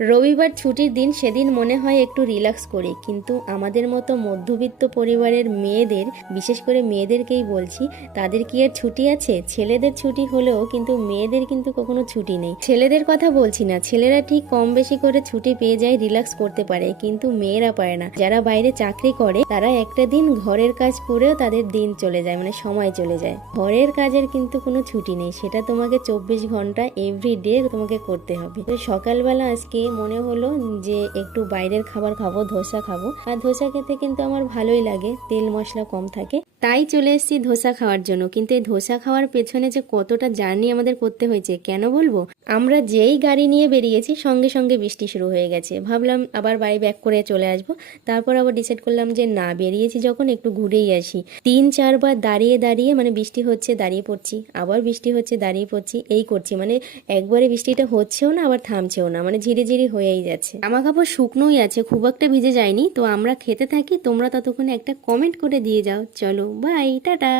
রবিবার ছুটির দিন, সেদিন মনে হয় একটু রিল্যাক্স করি, কিন্তু আমাদের মতো মধ্যবিত্ত পরিবারের মেয়েদের, বিশেষ করে মেয়েদেরকেই বলছি, তাদের কি আর ছুটি আছে? ছেলেদের ছুটি হলেও কিন্তু মেয়েদের কিন্তু কখনো ছুটি নেই। ছেলেদের কথা বলছি না, ছেলেরা ঠিক কম বেশি করে ছুটি পেয়ে যায়, রিল্যাক্স করতে পারে, কিন্তু মেয়েরা পারে না। যারা বাইরে চাকরি করে তারা একটা দিন ঘরের কাজ করেও তাদের দিন চলে যায়, মানে সময় চলে যায়। ঘরের কাজের কিন্তু কোনো ছুটি নেই, সেটা তোমাকে 24 ঘন্টা এভরিডে তোমাকে করতে হবে। তো সকালবেলা আজকে মনে হলো যে একটু বাইরের খাবার খাবো, ধোসা খাবো। আর ধোসা খেতে কিন্তু আমার ভালোই লাগে, তেল মশলা কম থাকে, তাই চলে এসেছি ধোসা খাওয়ার জন্য। কিন্তু এই ধোসা খাওয়ার পেছনে যে কতটা জার্নি আমাদের করতে হয়েছে কেন বলবো। আমরা যেই গাড়ি নিয়ে বেরিয়েছি সঙ্গে সঙ্গে বৃষ্টি শুরু হয়ে গেছে। ভাবলাম আবার বাড়ি ব্যাক করে চলে আসবো, তারপর আবার ডিসাইড করলাম যে না, বেরিয়েছি যখন একটু ঘুরেই আসি। 3-4 বার দাঁড়িয়ে দাঁড়িয়ে, মানে বৃষ্টি হচ্ছে দাঁড়িয়ে পড়ছি, আবার বৃষ্টি হচ্ছে দাঁড়িয়ে পড়ছি, এই করছি। মানে একবারে বৃষ্টিটা হচ্ছেও না আবার থামছেও না, মানে ঝিরিঝিরি হয়েই যাচ্ছে। জামা কাপড় শুকনোই আছে, খুব একটা ভিজে যায়নি। তো আমরা খেতে থাকি, তোমরা ততক্ষণে একটা কমেন্ট করে দিয়ে যাও। চলো বাই, টাটা।